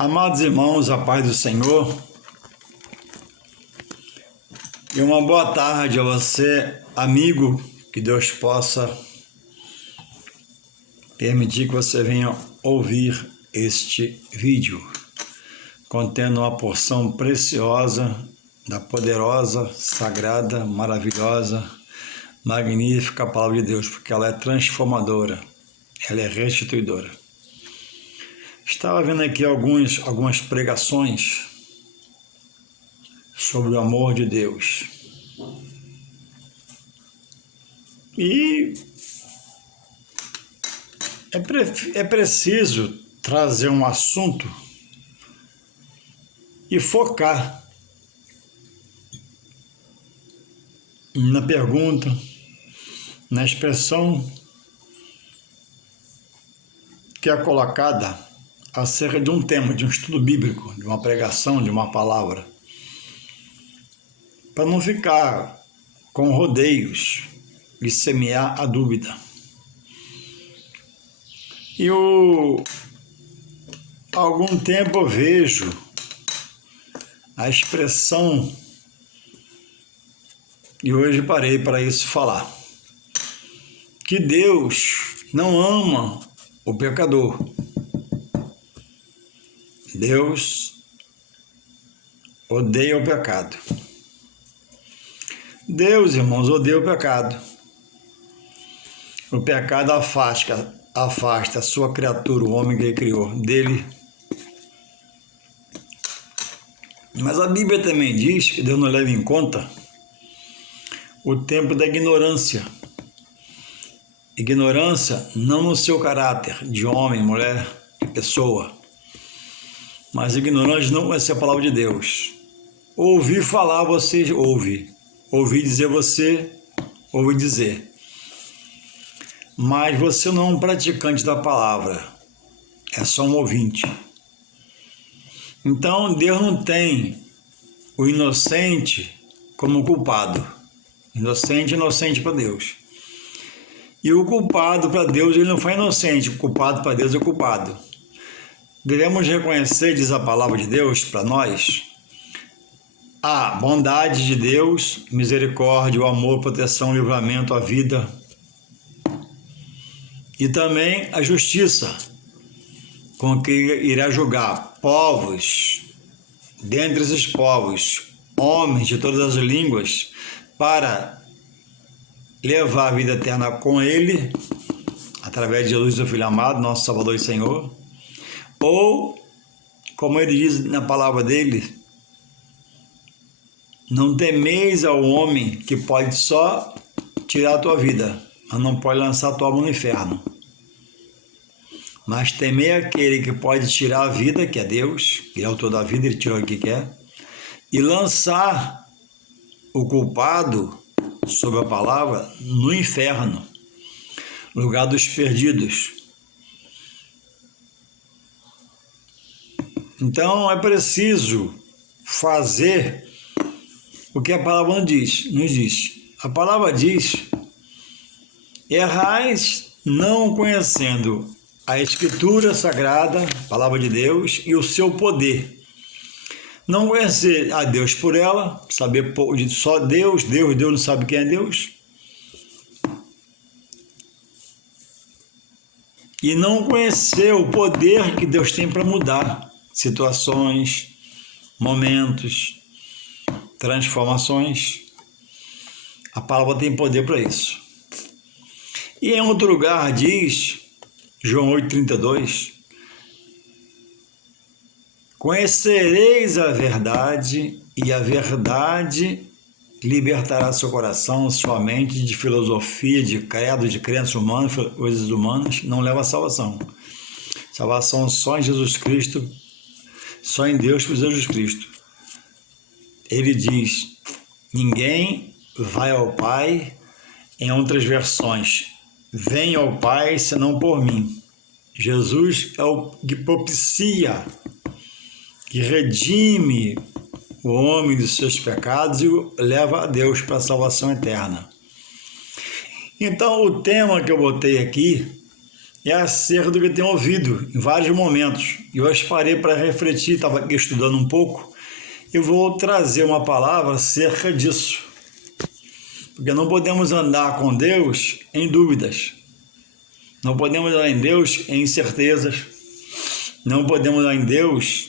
Amados irmãos, a paz do Senhor e uma boa tarde a você, amigo, que Deus possa permitir que você venha ouvir este vídeo, contendo uma porção preciosa da poderosa, sagrada, maravilhosa, magnífica palavra de Deus, porque ela é transformadora, ela é restituidora. Estava vendo aqui algumas pregações sobre o amor de Deus. E é preciso trazer um assunto e focar na pergunta, na expressão que é colocada acerca de um tema, de um estudo bíblico, de uma pregação, de uma palavra, para não ficar com rodeios e semear a dúvida. E há algum tempo eu vejo a expressão, e hoje parei para isso falar, que Deus não ama o pecador. Deus odeia o pecado. Deus, irmãos, odeia o pecado. O pecado afasta a sua criatura, o homem que ele criou, dele. Mas a Bíblia também diz que Deus não leva em conta o tempo da ignorância. Ignorância não no seu caráter de homem, mulher, de pessoa, mas ignorante não conhecer a palavra de Deus. Ouvir falar, você ouve. Ouvir dizer, você ouve dizer. Mas você não é um praticante da palavra. É só um ouvinte. Então, Deus não tem o inocente como culpado. Inocente para Deus. E o culpado para Deus, ele não foi inocente. O culpado para Deus é culpado. Devemos reconhecer, diz a palavra de Deus para nós, a bondade de Deus, misericórdia, o amor, proteção, livramento, a vida e também a justiça, com que irá julgar povos, dentre esses povos, homens de todas as línguas, para levar a vida eterna com Ele, através de Jesus, o Filho amado, nosso Salvador e Senhor. Ou, como ele diz na palavra dele, não temeis ao homem que pode só tirar a tua vida, mas não pode lançar a tua alma no inferno. Mas temei aquele que pode tirar a vida, que é Deus, que é o autor da vida, ele tirou o que quer, e lançar o culpado, sob a palavra, no inferno, lugar dos perdidos. Então, é preciso fazer o que a palavra nos diz. A palavra diz: errais não conhecendo a Escritura Sagrada, a palavra de Deus, e o seu poder. Não conhecer a Deus por ela, saber só Deus não sabe quem é Deus. E não conhecer o poder que Deus tem para mudar situações, momentos, transformações. A palavra tem poder para isso. E em outro lugar diz, João 8,32, conhecereis a verdade e a verdade libertará seu coração, sua mente de filosofia, de credo, de crenças humanas, coisas humanas, não leva a salvação. Salvação só em Jesus Cristo, só em Deus por Jesus Cristo. Ele diz, ninguém vai ao Pai, em outras versões, vem ao Pai senão por mim. Jesus é o que propicia, que redime o homem dos seus pecados e o leva a Deus para a salvação eterna. Então, o tema que eu botei aqui é acerca do que tenho ouvido em vários momentos. E hoje parei para refletir, estava aqui estudando um pouco, e vou trazer uma palavra acerca disso. Porque não podemos andar com Deus em dúvidas. Não podemos andar em Deus em incertezas. Não podemos andar em Deus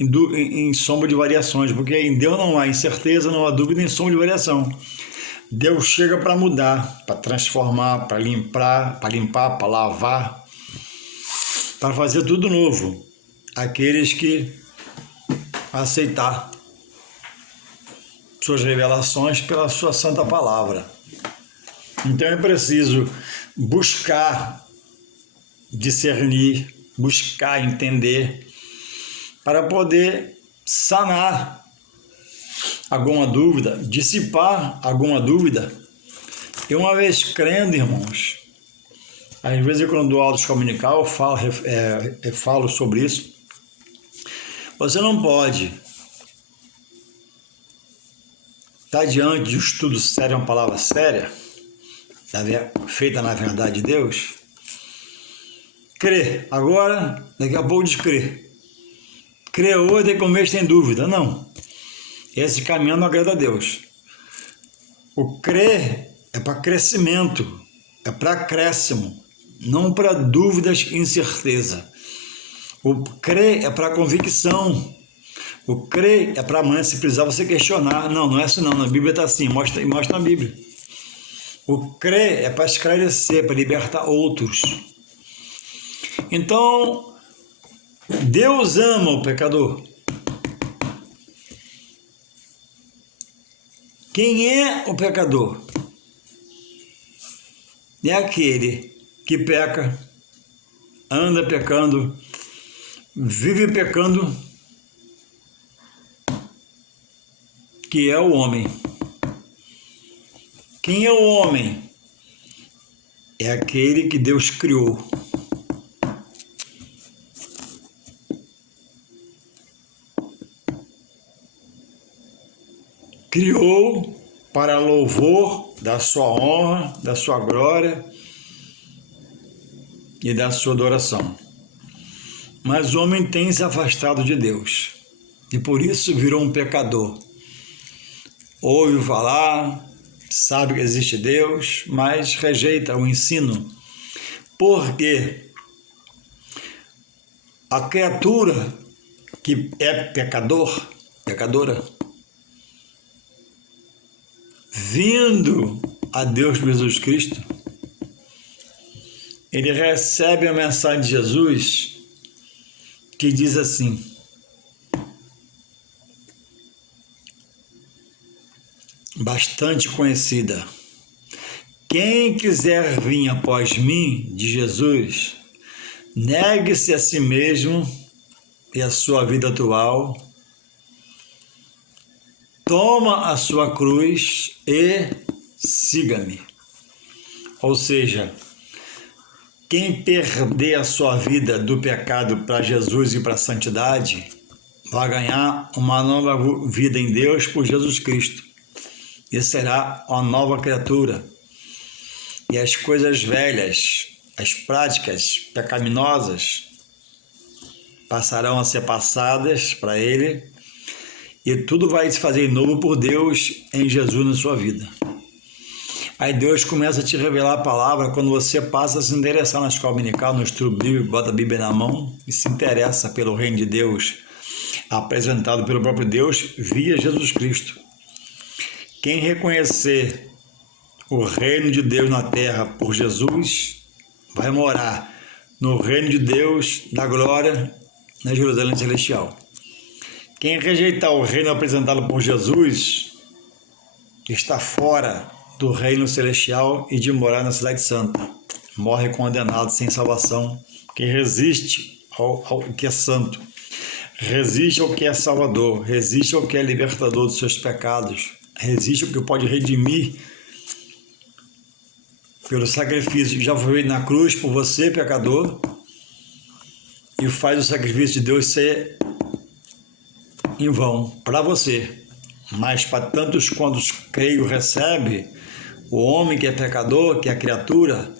em sombra de variações, porque em Deus não há incerteza, não há dúvida, nem sombra de variação. Deus chega para mudar, para transformar, para limpar, para lavar, para fazer tudo novo. Aqueles que aceitar suas revelações pela sua santa palavra. Então é preciso buscar discernir, buscar entender, para poder sanar alguma dúvida, dissipar alguma dúvida. E uma vez crendo, irmãos, às vezes quando dou aulas dominical eu falo sobre isso. Você não pode estar diante de um estudo sério, uma palavra séria, feita na verdade de Deus, crer agora, daqui a pouco descrer. Crer hoje, daqui a um mês tem dúvida. Não. Esse caminho não agrada a Deus. O crer é para crescimento, é para acréscimo, não para dúvidas e incerteza. O crer é para convicção. O crer é para amanhã, se precisar, você questionar. Não é assim não. Na Bíblia está assim, mostra na Bíblia. O crer é para esclarecer, para libertar outros. Então, Deus ama o pecador. Quem é o pecador? É aquele que peca, anda pecando, vive pecando, que é o homem. Quem é o homem? É aquele que Deus criou. Criou para louvor da sua honra, da sua glória e da sua adoração. Mas o homem tem se afastado de Deus e por isso virou um pecador. Ouve falar, sabe que existe Deus, mas rejeita o ensino. Porque a criatura que é pecadora, vindo a Deus Jesus Cristo, ele recebe a mensagem de Jesus que diz assim: bastante conhecida. Quem quiser vir após mim, de Jesus, negue-se a si mesmo e a sua vida atual, toma a sua cruz e siga-me. Ou seja, quem perder a sua vida do pecado para Jesus e para a santidade, vai ganhar uma nova vida em Deus por Jesus Cristo. E será uma nova criatura. E as coisas velhas, as práticas pecaminosas, passarão a ser passadas para ele, e tudo vai se fazer novo por Deus em Jesus na sua vida. Aí Deus começa a te revelar a palavra quando você passa a se interessar na escola dominical, no estudo bíblico, bota a Bíblia na mão e se interessa pelo reino de Deus, apresentado pelo próprio Deus via Jesus Cristo. Quem reconhecer o reino de Deus na terra por Jesus, vai morar no reino de Deus da glória na Jerusalém celestial. Quem rejeitar o reino apresentado por Jesus, está fora do reino celestial e de morar na cidade santa. Morre condenado, sem salvação, que resiste ao que é santo, resiste ao que é salvador, resiste ao que é libertador dos seus pecados, resiste ao que pode redimir pelo sacrifício que já foi feito na cruz por você, pecador, e faz o sacrifício de Deus ser em vão para você. Mas para tantos quantos creio recebe, o homem que é pecador, que é a criatura,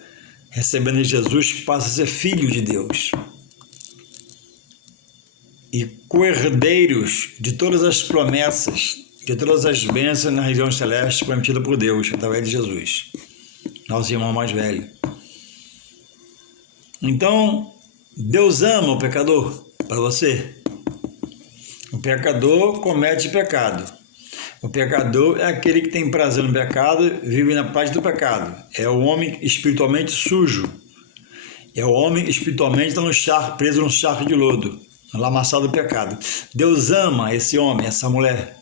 recebendo Jesus, passa a ser filho de Deus e co-herdeiros de todas as promessas, de todas as bênçãos na região celeste prometida por Deus, através de Jesus, nosso irmão mais velho. Então, Deus ama o pecador para você. O pecador comete pecado. O pecador é aquele que tem prazer no pecado, vive na paz do pecado. É o homem espiritualmente sujo. É o homem espiritualmente preso no charco de lodo, no lamaçal do pecado. Deus ama esse homem, essa mulher.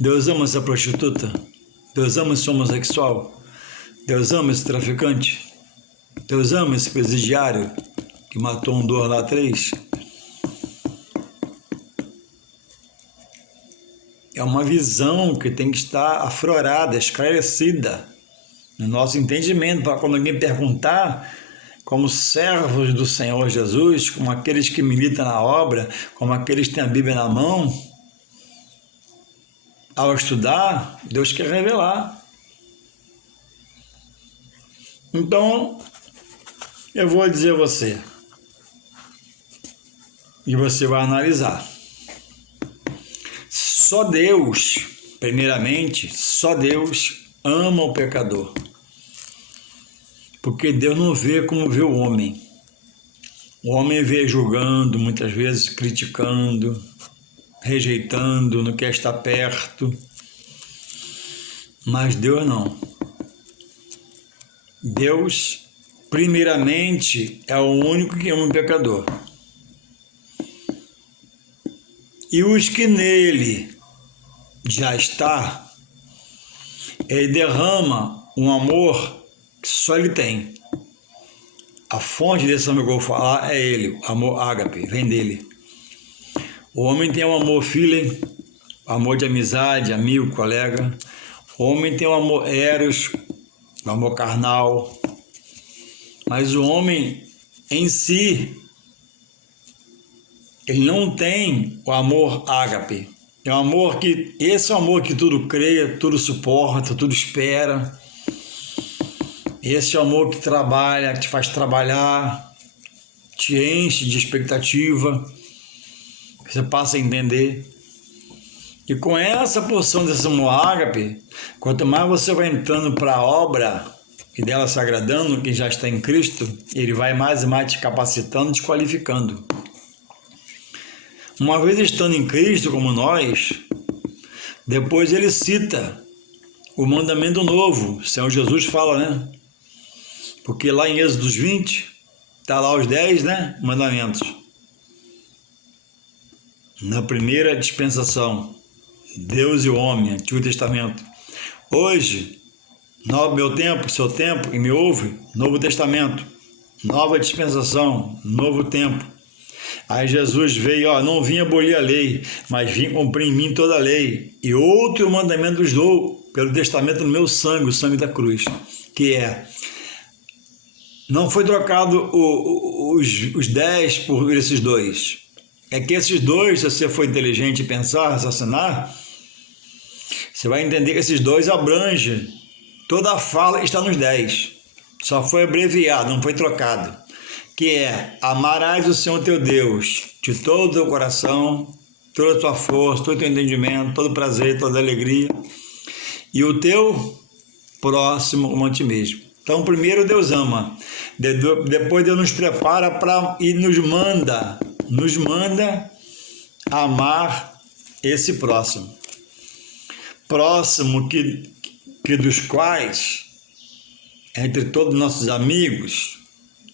Deus ama essa prostituta. Deus ama esse homossexual. Deus ama esse traficante. Deus ama esse presidiário que matou um 2 lá 3. É uma visão que tem que estar aflorada, esclarecida no nosso entendimento, para quando alguém perguntar, como servos do Senhor Jesus, como aqueles que militam na obra, como aqueles que têm a Bíblia na mão, ao estudar, Deus quer revelar. Então, eu vou dizer a você, e você vai analisar. Só Deus, primeiramente, só Deus ama o pecador. Porque Deus não vê como vê o homem. O homem vê julgando, muitas vezes criticando, rejeitando, não quer estar perto. Mas Deus não. Deus, primeiramente, é o único que ama o pecador. E os que nele já está, ele derrama um amor que só ele tem. A fonte desse amor que eu vou falar é ele, o amor ágape, vem dele. O homem tem um amor filho, amor de amizade, amigo, colega. O homem tem um amor eros, um amor carnal. Mas o homem em si, ele não tem o amor ágape. É um amor que, esse é o amor que tudo crê, tudo suporta, tudo espera. Esse é o amor que trabalha, que te faz trabalhar, te enche de expectativa, você passa a entender. E com essa porção desse amor ágape, quanto mais você vai entrando para a obra e dela se agradando, que já está em Cristo, ele vai mais e mais te capacitando, te qualificando. Uma vez estando em Cristo como nós, depois ele cita o mandamento novo. O Senhor Jesus fala, né? Porque lá em Êxodo 20, está lá os 10, né? Mandamentos. Na primeira dispensação, Deus e o homem, Antigo Testamento. Hoje, no meu tempo, seu tempo, e me ouve, Novo Testamento. Nova dispensação, novo tempo. Aí Jesus veio, não vim abolir a lei, mas vim cumprir em mim toda a lei. E outro mandamento vos dou, pelo testamento do meu sangue, o sangue da cruz, que é, não foi trocado os 10 por esses 2. É que esses 2, se você for inteligente e pensar, raciocinar, você vai entender que esses 2 abrangem toda a fala, está nos 10. Só foi abreviado, não foi trocado. Que é, amarás o Senhor teu Deus de todo o teu coração, toda a tua força, todo o teu entendimento, todo o prazer, toda a alegria, e o teu próximo como a ti mesmo. Então, primeiro Deus ama, depois Deus nos prepara e nos manda amar esse próximo. Próximo que dos quais, entre todos os nossos amigos,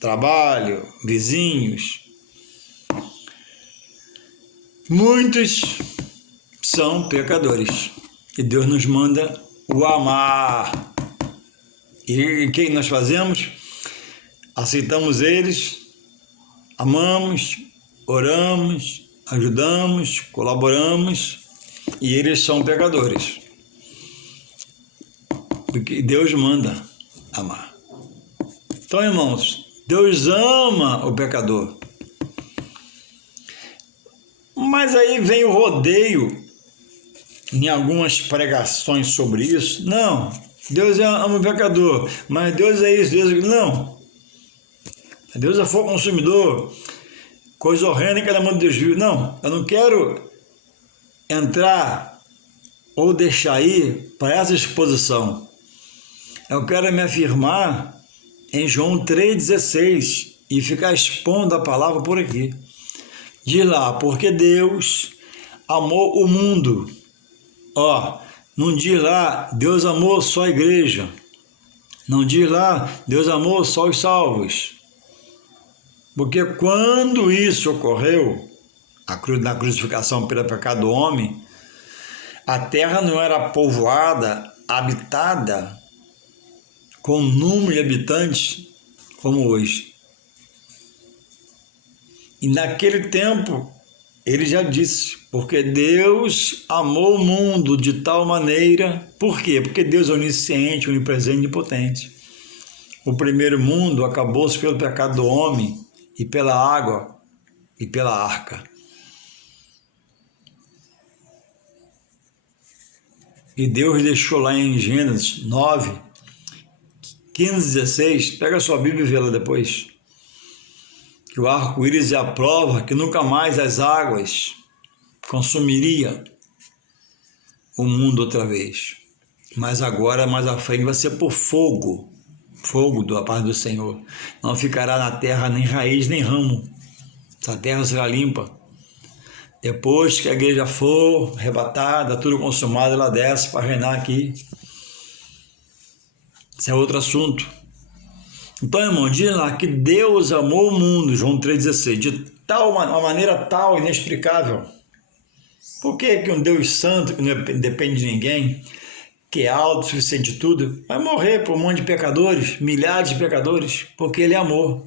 trabalho, vizinhos, muitos são pecadores e Deus nos manda o amar. E o que nós fazemos? Aceitamos eles, amamos, oramos, ajudamos, colaboramos, e eles são pecadores, porque Deus manda amar. Então, irmãos, Deus ama o pecador. Mas aí vem o rodeio em algumas pregações sobre isso. Não, Deus ama o pecador, mas Deus é isso, Deus é aquilo. Não. Deus é fogo consumidor, coisa horrenda que é na mão de Deus viu. Não, eu não quero entrar ou deixar ir para essa exposição. Eu quero me afirmar em João 3,16 e ficar expondo a palavra por aqui. Diz lá, porque Deus amou o mundo. Ó, não diz lá, Deus amou só a igreja. Não diz lá, Deus amou só os salvos. Porque quando isso ocorreu, na crucificação pelo pecado do homem, a terra não era povoada, habitada, com número de habitantes como hoje. E naquele tempo, ele já disse, porque Deus amou o mundo de tal maneira. Por quê? Porque Deus é onisciente, onipresente e onipotente. O primeiro mundo acabou-se pelo pecado do homem e pela água e pela arca. E Deus deixou lá em Gênesis 9, 15, 16, pega a sua Bíblia e vê lá depois, que o arco-íris é a prova que nunca mais as águas consumiria o mundo outra vez. Mas agora, mais à frente, vai ser por fogo da parte do Senhor. Não ficará na terra nem raiz nem ramo. Essa terra será limpa. Depois que a igreja for arrebatada, tudo consumado, ela desce para reinar aqui. Esse é outro assunto. Então, irmão, diz lá que Deus amou o mundo, João 3,16, de uma maneira tal, inexplicável. Por que um Deus santo, que não depende de ninguém, que é autossuficiente de tudo, vai morrer por um monte de pecadores, milhares de pecadores, porque Ele é amor.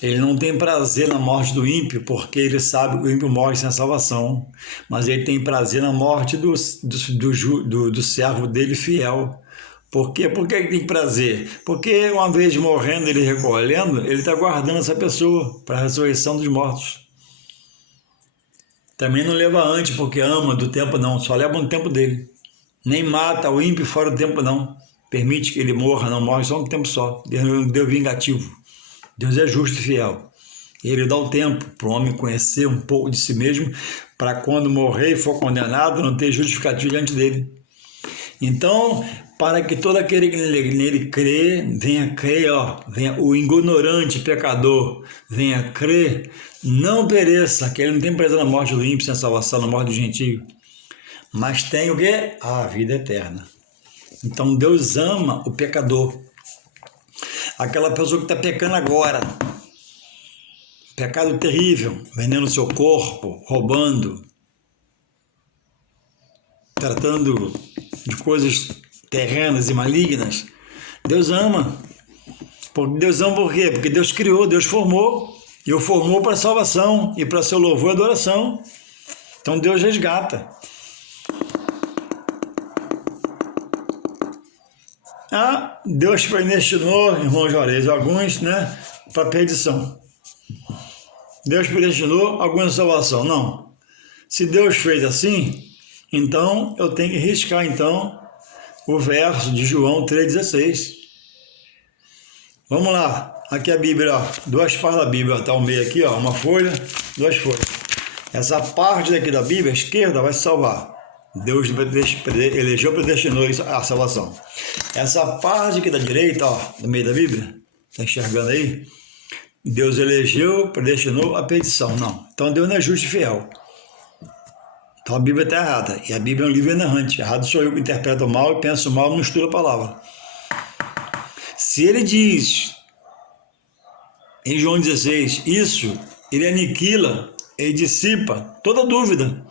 Ele não tem prazer na morte do ímpio, porque Ele sabe que o ímpio morre sem salvação, mas Ele tem prazer na morte do servo dele fiel. Por quê? Por que ele tem prazer? Porque uma vez morrendo, ele recolhendo, ele está guardando essa pessoa para a ressurreição dos mortos. Também não leva antes porque ama do tempo não, só leva no tempo dele. Nem mata o ímpio fora do tempo não. Permite que ele morra, não morre só um tempo só. Deus é um Deus vingativo. Deus é justo e fiel. Ele dá o tempo para o homem conhecer um pouco de si mesmo, para quando morrer e for condenado, não ter justificativo diante dele. Então, para que todo aquele que nele crê, venha crer, venha o ignorante pecador, venha crer, não pereça, que ele não tem prazer na morte do ímpio, sem salvação, na morte do gentio, mas tem o quê? A vida eterna. Então Deus ama o pecador, aquela pessoa que está pecando agora, pecado terrível, vendendo o seu corpo, roubando, tratando de coisas terrenas e malignas. Deus ama. Deus ama por quê? Porque Deus criou, Deus formou, e o formou para salvação e para seu louvor e adoração. Então Deus resgata. Deus predestinou, irmão Juarez, alguns, para perdição. Deus predestinou alguns salvação. Não. Se Deus fez assim, então eu tenho que riscar o verso de João 3,16. Vamos lá, aqui a Bíblia, duas partes da Bíblia, está ao meio aqui, uma folha, duas folhas. Essa parte daqui da Bíblia, a esquerda, vai salvar. Deus elegeu, predestinou a salvação. Essa parte aqui da direita, no meio da Bíblia, está enxergando aí? Deus elegeu, predestinou a perdição. Não, então Deus não é justo e fiel. Então a Bíblia está errada, e a Bíblia é um livro inerrante. Errado sou eu que interpreto mal e penso mal, não estudo a palavra. Se ele diz, em João 16, isso, ele aniquila, ele dissipa toda dúvida.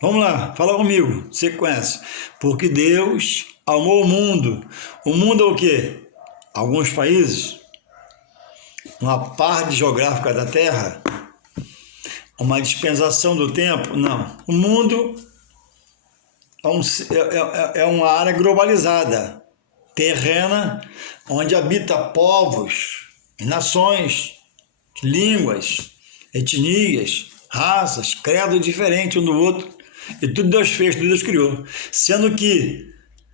Vamos lá, fala comigo, você que conhece. Porque Deus amou o mundo. O mundo é o quê? Alguns países, uma parte geográfica da Terra, uma dispensação do tempo? Não. O mundo é uma área globalizada, terrena, onde habita povos, nações, línguas, etnias, raças, credo diferente um do outro. E tudo Deus fez, tudo Deus criou. Sendo que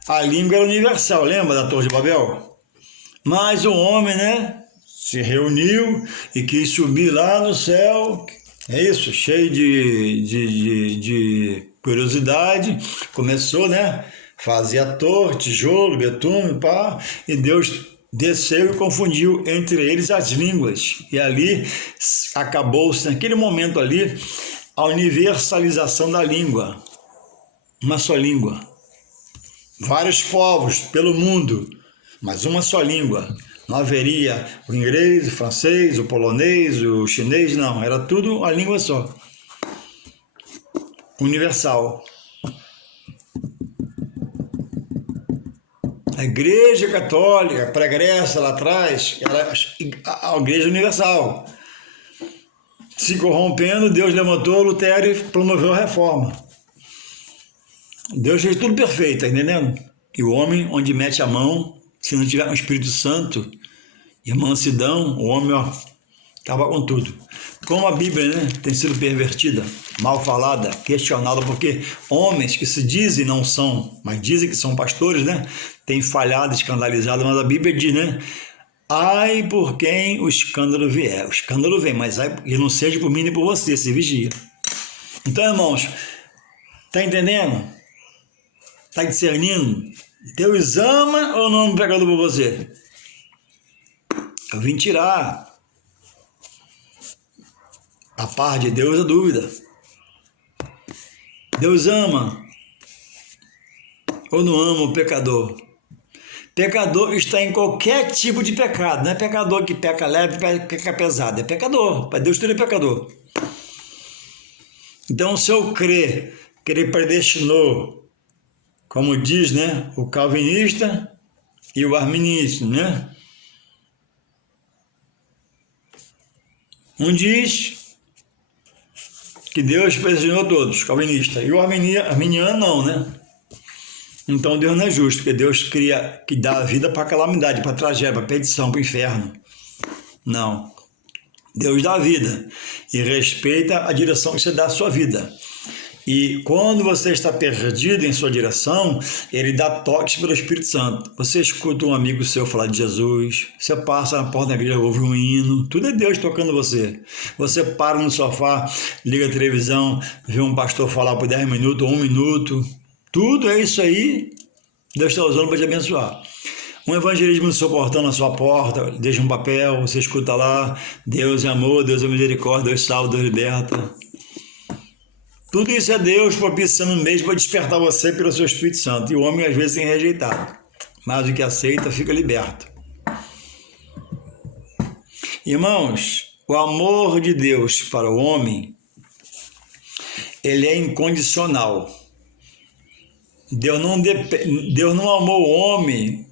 A língua era universal, lembra da Torre de Babel? Mas o homem, né, se reuniu e quis subir lá no céu, é isso, cheio de curiosidade, começou, né, fazia a torre, tijolo, betume, pá, e Deus desceu e confundiu entre eles as línguas, e ali acabou-se, naquele momento ali, a universalização da língua, uma só língua. Vários povos pelo mundo, mas uma só língua. Não haveria o inglês, o francês, o polonês, o chinês, não. Era tudo uma língua só. Universal. A Igreja Católica, pregressa lá atrás, era a Igreja Universal. Se corrompendo, Deus levantou Lutero e promoveu a reforma. Deus fez tudo perfeito, tá entendendo? E o homem, onde mete a mão, se não tiver um Espírito Santo e a mansidão, o homem, ó, acaba com tudo. Como a Bíblia, né, tem sido pervertida, mal falada, questionada, porque homens que se dizem não são, mas dizem que são pastores, né, têm falhado, escandalizado, mas a Bíblia diz, né, ai por quem o escândalo vier. O escândalo vem, mas ai, e não seja por mim nem por você, se vigia. Então, irmãos, tá entendendo? Está discernindo? Deus ama ou não ama o pecador por você? Eu vim tirar a parte de Deus a dúvida. Deus ama ou não ama o pecador? Pecador está em qualquer tipo de pecado. Não é pecador que peca leve, peca pesado. É pecador. Para Deus tudo é pecador. Então, se eu crer que Ele predestinou, como diz, né, o calvinista e o arminista, né? Um diz que Deus predestinou todos, calvinista, e o arminiano não, né? Então Deus não é justo, porque Deus cria, que dá a vida para calamidade, para tragédia, para perdição, para inferno. Não. Deus dá a vida e respeita a direção que você dá à sua vida. E quando você está perdido em sua direção, Ele dá toques pelo Espírito Santo. Você escuta um amigo seu falar de Jesus, você passa na porta da igreja, ouve um hino, tudo é Deus tocando você. Você para no sofá, liga a televisão, vê um pastor falar por 10 minutos ou 1 minuto, tudo é isso aí, Deus está usando para te abençoar. Um evangelismo no seu portão, na sua porta, deixa um papel, você escuta lá, Deus é amor, Deus é misericórdia, Deus salva, Deus liberta. Tudo isso é Deus propiciando mesmo para despertar você pelo seu Espírito Santo. E o homem às vezes tem rejeitado. Mas o que aceita fica liberto. Irmãos, o amor de Deus para o homem, ele é incondicional. Deus não amou o homem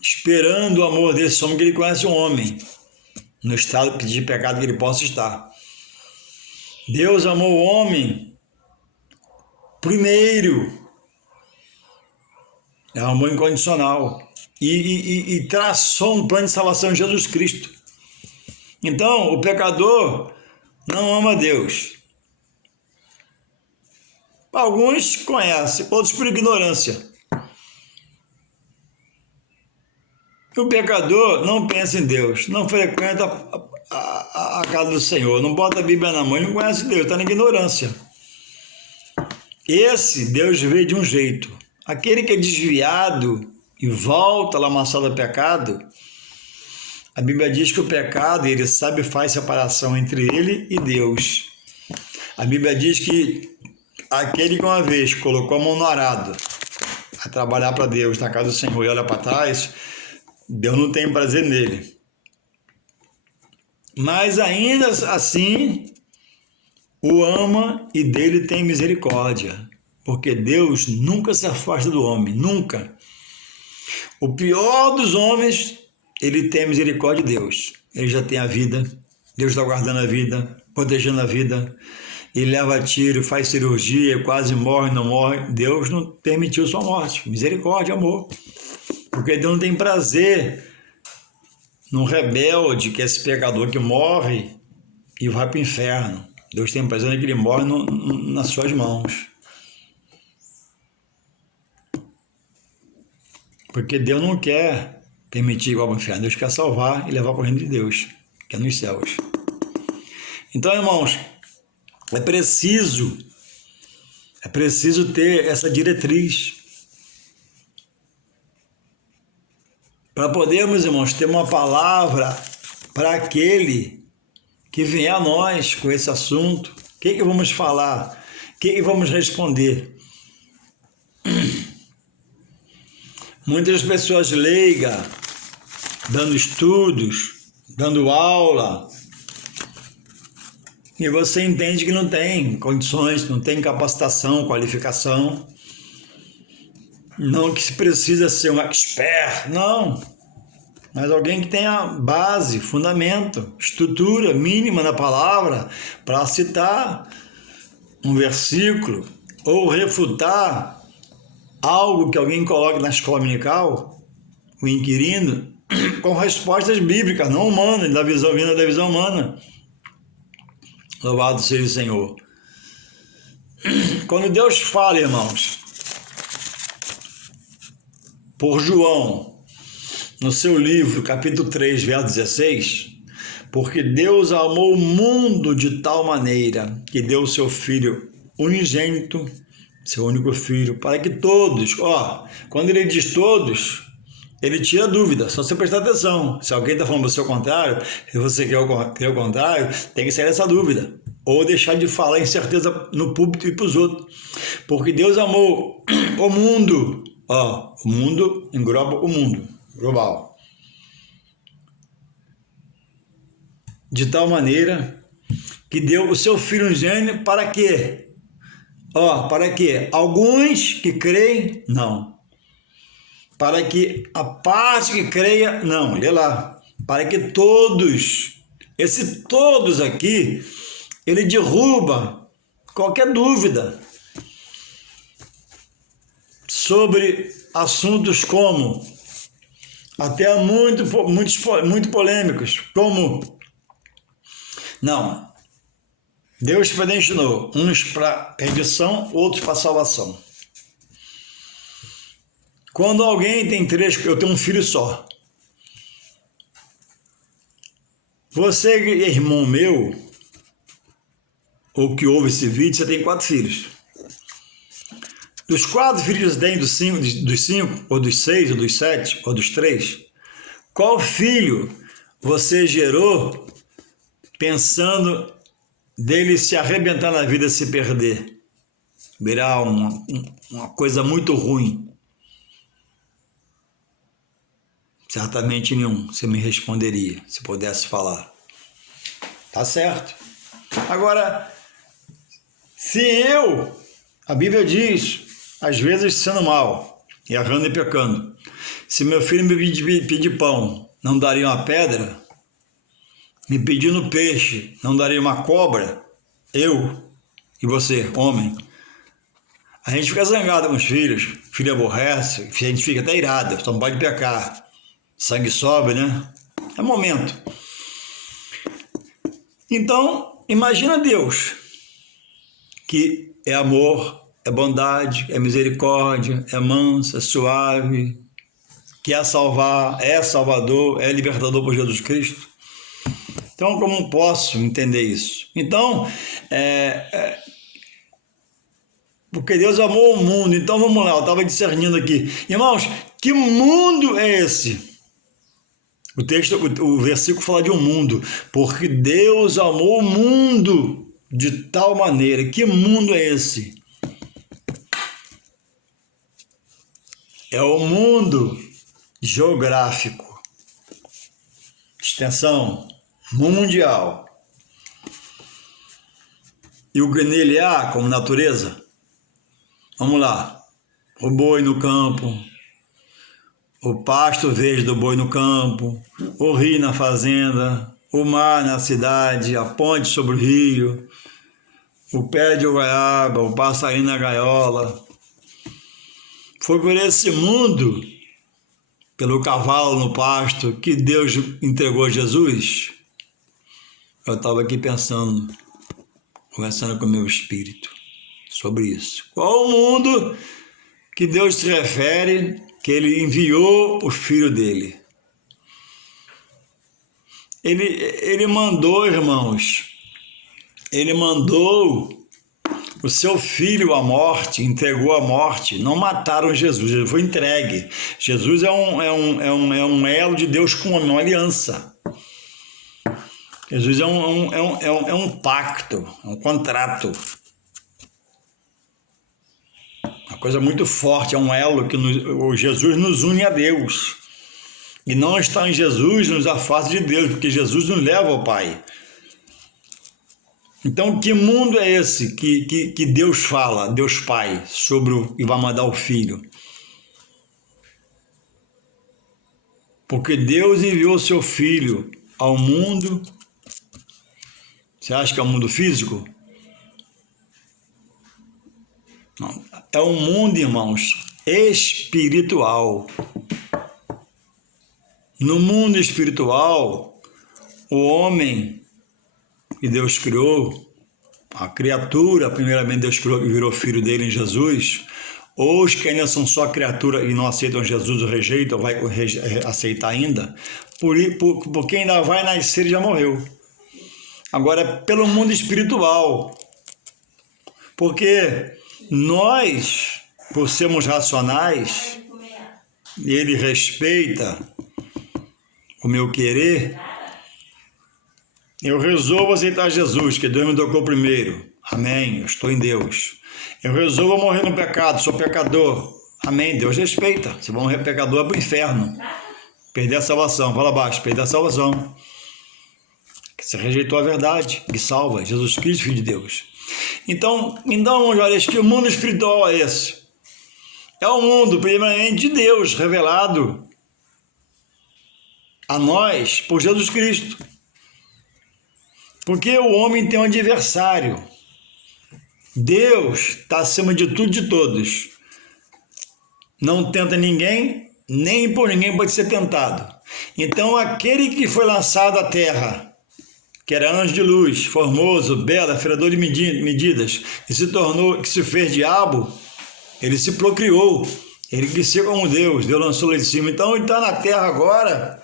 esperando o amor desse homem, que ele conhece o homem, no estado de pecado que ele possa estar. Deus amou o homem primeiro, é um amor incondicional, e traçou um plano de salvação em Jesus Cristo. Então, o pecador não ama Deus. Alguns conhecem, outros por ignorância. O pecador não pensa em Deus, não frequenta a casa do Senhor, não bota a Bíblia na mão, ele não conhece Deus, está na ignorância. Esse Deus vê de um jeito. Aquele que é desviado e volta a lamaçal do pecado, a Bíblia diz que o pecado, ele sabe, faz separação entre ele e Deus. A Bíblia diz que aquele que uma vez colocou a mão no arado a trabalhar para Deus na casa do Senhor e olha para trás, Deus não tem prazer nele. Mas ainda assim, o ama e dele tem misericórdia. Porque Deus nunca se afasta do homem, nunca. O pior dos homens, ele tem misericórdia de Deus. Ele já tem a vida, Deus está guardando a vida, protegendo a vida. Ele leva tiro, faz cirurgia, quase morre, não morre. Deus não permitiu sua morte. Misericórdia, amor. Porque Deus não tem prazer num rebelde, que é esse pecador que morre e vai para o inferno. Deus tem prazer que ele morre nas suas mãos. Porque Deus não quer permitir igual para o inferno, Deus quer salvar e levar para o reino de Deus, que é nos céus. Então, irmãos, é preciso ter essa diretriz para podermos, irmãos, ter uma palavra para aquele que vier a nós com esse assunto. O que vamos falar? O que vamos responder? Muitas pessoas leigas, dando estudos, dando aula, e você entende que não tem condições, não tem capacitação, qualificação, não que se precisa ser um expert, não, mas alguém que tenha base, fundamento, estrutura mínima na palavra para citar um versículo ou refutar algo que alguém coloque na escola dominical, o inquirindo, com respostas bíblicas, não humanas, vinda da visão humana. Louvado seja o Senhor. Quando Deus fala, irmãos, por João, no seu livro, capítulo 3, verso 16, porque Deus amou o mundo de tal maneira que deu o seu Filho unigênito, seu único Filho, para que todos, quando ele diz todos, ele tira dúvida, só você prestar atenção. Se alguém está falando do seu contrário, se você quer o contrário, tem que sair dessa dúvida. Ou deixar de falar incerteza no público e para os outros. Porque Deus amou o mundo. O mundo engloba o mundo, global. De tal maneira que deu o seu Filho unigênito para quê? Para quê? Alguns que creem, não. Para que a parte que creia, não, lê lá. Para que todos, esse todos aqui, ele derruba qualquer dúvida sobre assuntos como, até muito polêmicos, como, não, Deus predestinou uns para perdição, outros para salvação. Quando alguém tem eu tenho um filho só. Você, irmão meu, ou que ouve esse vídeo, você tem 4 filhos. Dos 4 filhos que você tem, dos 5, ou dos 6, ou dos 7, ou dos 3, qual filho você gerou pensando dele se arrebentar na vida, se perder? Virar uma coisa muito ruim? Certamente nenhum, você me responderia, se pudesse falar. Tá certo. Agora, se a Bíblia diz, às vezes sendo mal, errando e pecando, se meu filho me pedir pão, não daria uma pedra? Me pedindo peixe, não daria uma cobra? Eu e você, homem. A gente fica zangado com os filhos, o filho aborrece, a gente fica até irado, só não pode pecar. Sangue sobe, né? É momento. Então, imagina Deus, que é amor, é bondade, é misericórdia, é manso, é suave, quer salvar, é salvador, é libertador por Jesus Cristo. Então, como posso entender isso? Então, porque Deus amou o mundo. Então, vamos lá, eu estava discernindo aqui. Irmãos, que mundo é esse? O versículo fala de um mundo, porque Deus amou o mundo de tal maneira. Que mundo é esse? É o mundo geográfico, extensão mundial. E o que nele há como natureza? Vamos lá. O boi no campo, o pasto verde do boi no campo, o rio na fazenda, o mar na cidade, a ponte sobre o rio, o pé de goiaba, o passarinho na gaiola. Foi por esse mundo, pelo cavalo no pasto, que Deus entregou Jesus. Eu estava aqui pensando, conversando com o meu espírito sobre isso. Qual o mundo que Deus se refere que ele enviou o Filho dele. Ele mandou, irmãos, ele mandou o seu filho à morte, entregou à morte. Não mataram Jesus, ele foi entregue. Jesus é um elo de Deus com o homem, uma aliança. Jesus é um pacto, um contrato. Uma coisa muito forte, é um elo que Jesus nos une a Deus. E não estar em Jesus nos afasta de Deus, porque Jesus nos leva ao Pai. Então, que mundo é esse que Deus fala, Deus Pai, e vai mandar o Filho? Porque Deus enviou o seu Filho ao mundo. Você acha que é um mundo físico? Não. É um mundo, irmãos, espiritual. No mundo espiritual, o homem que Deus criou, a criatura, primeiramente Deus criou e virou filho dele em Jesus, ou os que ainda são só criatura e não aceitam Jesus, o rejeitam, vai aceitar ainda, porque ainda vai nascer e já morreu. Agora, pelo mundo espiritual, porque nós, por sermos racionais, e ele respeita o meu querer, eu resolvo aceitar Jesus, que Deus me tocou primeiro. Amém, eu estou em Deus. Eu resolvo morrer no pecado, sou pecador. Amém, Deus respeita. Se vou morrer pecador, é para o inferno. Perder a salvação, fala abaixo, perder a salvação. Você rejeitou a verdade, que salva, Jesus Cristo, Filho de Deus. Então olha, que o mundo espiritual é esse. É o mundo, primeiramente, de Deus, revelado a nós por Jesus Cristo. Porque o homem tem um adversário. Deus está acima de tudo e de todos. Não tenta ninguém, nem por ninguém pode ser tentado. Então, aquele que foi lançado à terra, que era anjo de luz, formoso, belo, afiador de medidas, e que se fez diabo, ele se procriou. Ele quis ser como Deus lançou lá de cima. Então, ele está na terra agora,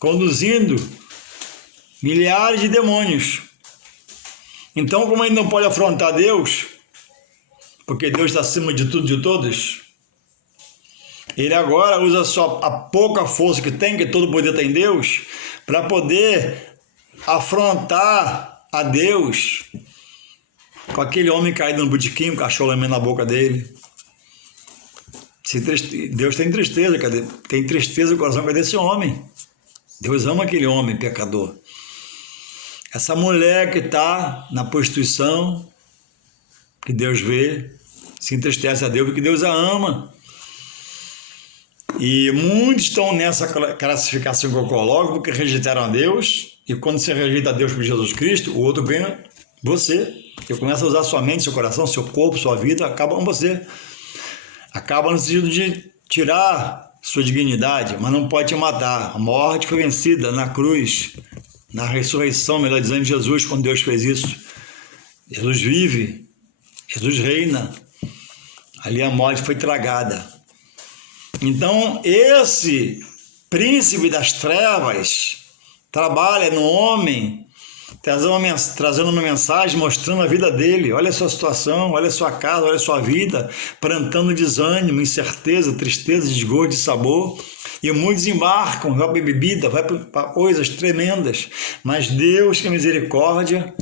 conduzindo milhares de demônios. Então, como ele não pode afrontar Deus, porque Deus está acima de tudo e de todos, ele agora usa a pouca força que tem, que todo poder tem em Deus, para poder afrontar a Deus com aquele homem caído no botequim, o cachorro lamendo na boca dele. Deus tem tristeza, tem tristeza no coração, cadê esse homem? Deus ama aquele homem pecador. Essa mulher que está na prostituição, que Deus vê, se entristece a Deus, porque Deus a ama. E muitos estão nessa classificação que eu coloco, porque rejeitaram a Deus, e quando você rejeita a Deus por Jesus Cristo, o outro ganha você. Você começa a usar sua mente, seu coração, seu corpo, sua vida, acaba com você. Acaba no sentido de tirar sua dignidade, mas não pode te matar. A morte foi vencida na cruz, na ressurreição, melhor dizendo, de Jesus, quando Deus fez isso. Jesus vive, Jesus reina. Ali a morte foi tragada. Então, esse príncipe das trevas trabalha no homem, trazendo uma mensagem, mostrando a vida dele. Olha a sua situação, olha a sua casa, olha a sua vida, plantando desânimo, incerteza, tristeza, desgosto de sabor. E muitos embarcam, vai para bebida, vai para coisas tremendas. Mas Deus, que é misericórdia,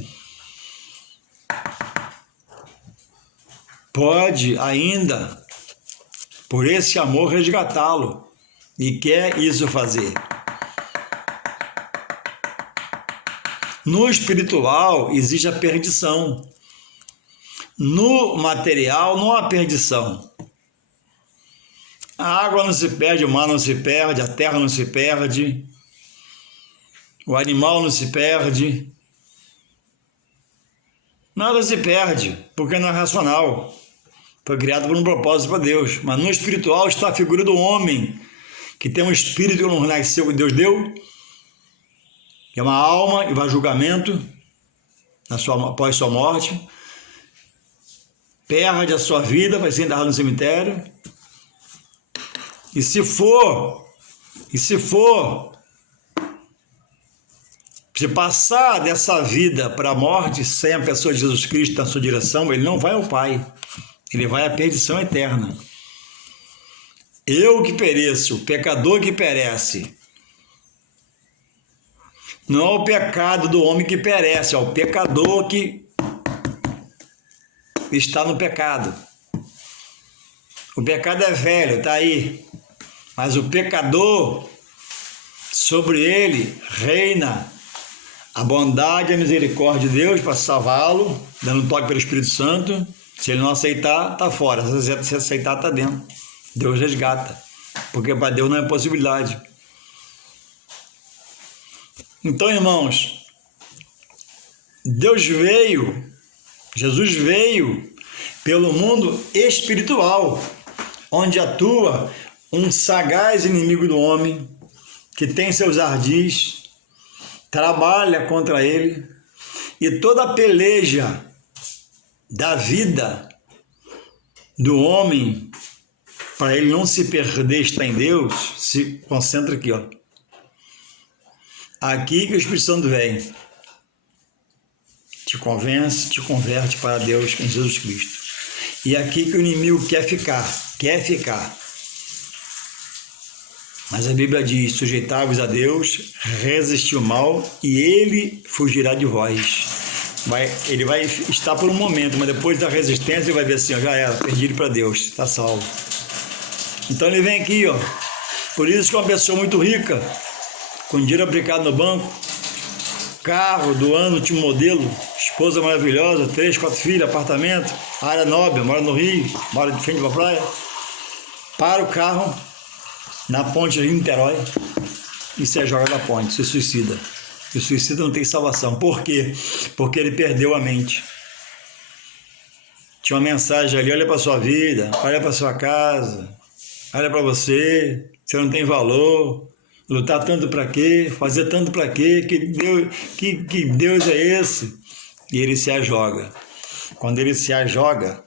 pode ainda, por esse amor, resgatá-lo. E quer isso fazer. No espiritual existe a perdição. No material não há perdição. A água não se perde, o mar não se perde, a terra não se perde, o animal não se perde. Nada se perde, porque não é racional. Foi criado por um propósito para Deus. Mas no espiritual está a figura do homem, que tem um espírito que não nasceu que Deus deu, que é uma alma e vai a julgamento após sua morte, perde a sua vida, vai ser enterrado no cemitério, E se for, se passar dessa vida para a morte sem a pessoa de Jesus Cristo na sua direção, ele não vai ao Pai, ele vai à perdição eterna. Eu que pereço, o pecador que perece. Não é o pecado do homem que perece, é o pecador que está no pecado. O pecado é velho, está aí. Mas o pecador, sobre ele reina a bondade e a misericórdia de Deus para salvá-lo, dando toque pelo Espírito Santo. Se ele não aceitar, está fora. Se aceitar, está dentro. Deus resgata. Porque para Deus não é possibilidade. Então, irmãos, Jesus veio pelo mundo espiritual, onde atua um sagaz inimigo do homem, que tem seus ardis, trabalha contra ele, e toda a peleja da vida do homem, para ele não se perder, está em Deus, se concentra aqui, ó. Aqui que o Espírito Santo vem, te convence, te converte para Deus em Jesus Cristo. E aqui que o inimigo quer ficar. Mas a Bíblia diz, sujeitai-vos a Deus, resistir o mal, e ele fugirá de vós. Ele vai estar por um momento, mas depois da resistência ele vai ver assim, ó, já era, perdi ele para Deus, está salvo. Então ele vem aqui, ó. Por isso que uma pessoa muito rica, com dinheiro aplicado no banco, carro do ano, último modelo, esposa maravilhosa, 3, 4 filhos, apartamento, área nobre, mora no Rio, mora de frente para a praia, para o carro na ponte de Niterói e se joga da ponte, se suicida. E o suicida não tem salvação. Por quê? Porque ele perdeu a mente. Tinha uma mensagem ali, olha para a sua vida, olha para a sua casa, olha para você não tem valor. Lutar tanto para quê? Fazer tanto para quê? Que Deus é esse? E ele se ajoga. Quando ele se ajoga,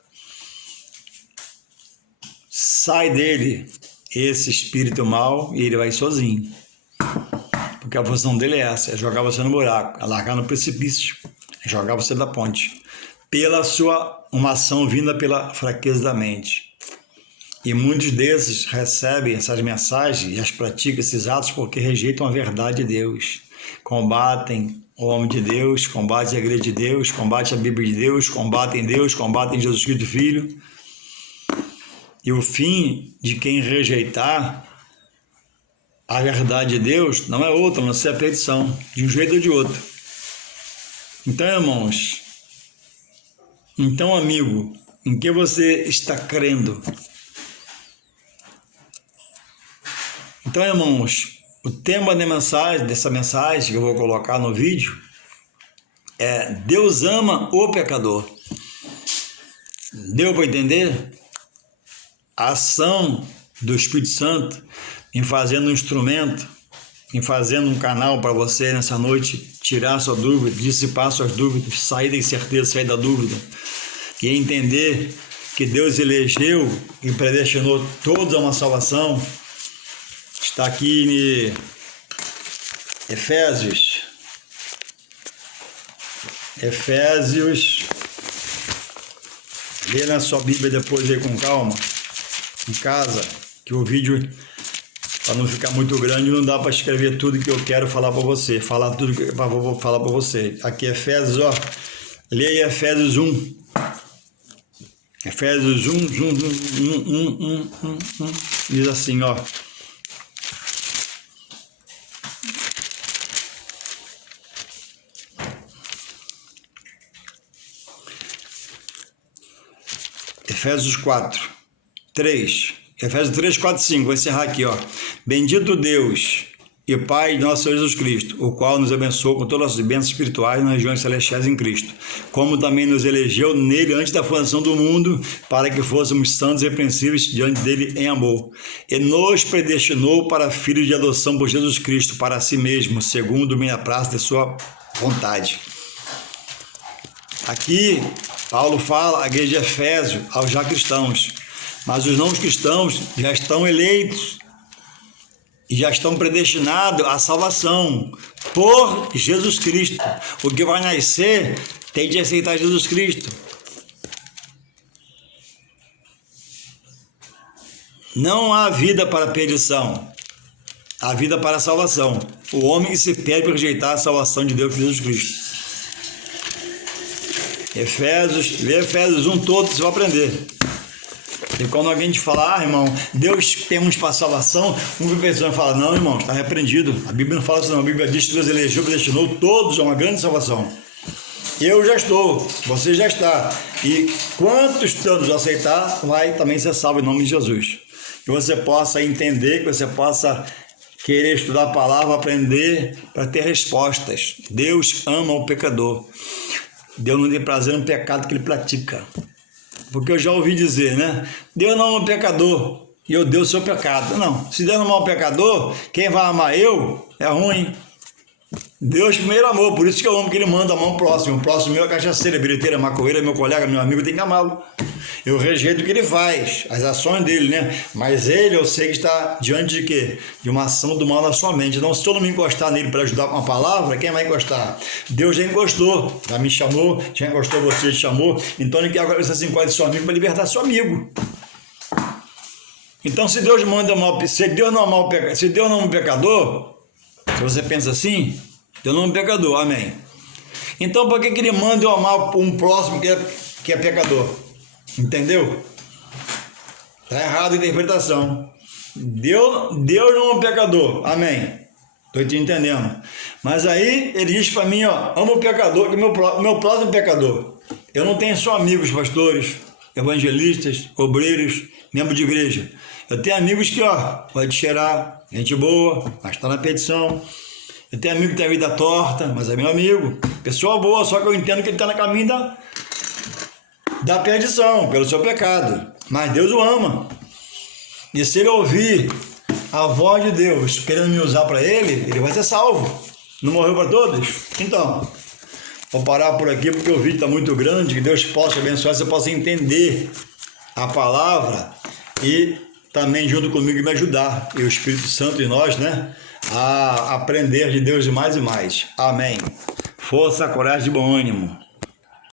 sai dele esse espírito mau e ele vai sozinho. Porque a função dele é essa, é jogar você no buraco, é largar no precipício, é jogar você da ponte. Uma ação vinda pela fraqueza da mente. E muitos desses recebem essas mensagens e as praticam esses atos porque rejeitam a verdade de Deus. Combatem o homem de Deus, combatem a igreja de Deus, combatem a Bíblia de Deus, combatem Deus, combatem Jesus Cristo Filho. E o fim de quem rejeitar a verdade de Deus não é outro, a não ser a perdição, de um jeito ou de outro. Então, irmãos, amigo, em que você está crendo? Então, irmãos, o tema dessa mensagem que eu vou colocar no vídeo é Deus ama o pecador. Deu para entender? A ação do Espírito Santo em fazendo um instrumento, em fazendo um canal para você nessa noite tirar sua dúvida, dissipar suas dúvidas, sair da incerteza, sair da dúvida e entender que Deus elegeu e predestinou todos a uma salvação. Está aqui em Efésios, lê na sua Bíblia depois aí com calma, em casa, que o vídeo, para não ficar muito grande, não dá para escrever tudo que eu quero falar para você, falar tudo que eu vou falar para você. Aqui Efésios, ó, lê aí Efésios 1. Efésios 1, diz assim, ó. Efésios 3, 4, 5, vou encerrar aqui, ó. Bendito Deus e Pai de nosso Senhor Jesus Cristo, o qual nos abençoou com todas as bênçãos espirituais nas regiões celestiais em Cristo, como também nos elegeu nele antes da fundação do mundo, para que fôssemos santos e irrepreensíveis diante dele em amor, e nos predestinou para filhos de adoção por Jesus Cristo, para si mesmo, segundo o bem praça de sua vontade. Aqui, Paulo fala à igreja de Efésio, aos já cristãos, Mas os não cristãos já estão eleitos e já estão predestinados à salvação por Jesus Cristo. O que vai nascer tem de aceitar Jesus Cristo. Não há vida para a perdição, há vida para a salvação. O homem que se perde por rejeitar a salvação de Deus por Jesus Cristo. Lê Efésios 1 todo, você vai aprender. E quando alguém te falar, irmão, Deus tem uns para salvação, uma pessoa fala, não, irmão, está repreendido. A Bíblia não fala isso não, a Bíblia diz que Deus elegeu, predestinou todos a uma grande salvação. Eu já estou, você já está. E quantos todos aceitar, vai também ser salvo em nome de Jesus. Que você possa entender, que você possa querer estudar a palavra, aprender para ter respostas. Deus ama o pecador. Deus não tem prazer no pecado que ele pratica. Porque eu já ouvi dizer, né? Deus não ama o pecador e eu dei o seu pecado. Não, se Deus não ama o pecador, quem vai amar eu é ruim. Deus primeiro amou, por isso que eu amo que ele manda amar o próximo. O próximo meu é cachaceiro, bilheteiro, maconheiro, meu colega, meu amigo, tem que amá-lo. Eu rejeito o que ele faz, as ações dele, né? Mas ele, eu sei que está diante de quê? De uma ação do mal na sua mente. Então, se eu não me encostar nele para ajudar com uma palavra, quem vai encostar? Deus já encostou, já me chamou, já encostou você, te chamou. Então, ele quer agora que você se encontre seu amigo para libertar seu amigo. Então, se Deus manda amar, se Deus não ama o pecador, se você pensa assim, Deus não ama o pecador, amém. Então, por que ele manda eu amar um próximo que é pecador? Entendeu? Está errado a interpretação. Deus não é um pecador, amém. Estou te entendendo. Mas aí ele diz para mim, ó, amo o pecador, que o meu próximo pecador. Eu não tenho só amigos pastores, evangelistas, obreiros, membros de igreja. Eu tenho amigos que, ó, pode cheirar, gente boa, mas está na petição. Eu tenho amigo que tem a vida torta, mas é meu amigo. Pessoa boa, só que eu entendo que ele está no caminho da perdição, pelo seu pecado. Mas Deus o ama. E se ele ouvir a voz de Deus querendo me usar para ele vai ser salvo. Não morreu para todos? Então, vou parar por aqui porque o vídeo está muito grande. Que Deus possa abençoar, você possa entender a palavra e também junto comigo me ajudar. E o Espírito Santo em nós, né? A aprender de Deus de mais e mais. Amém. Força, coragem e bom ânimo.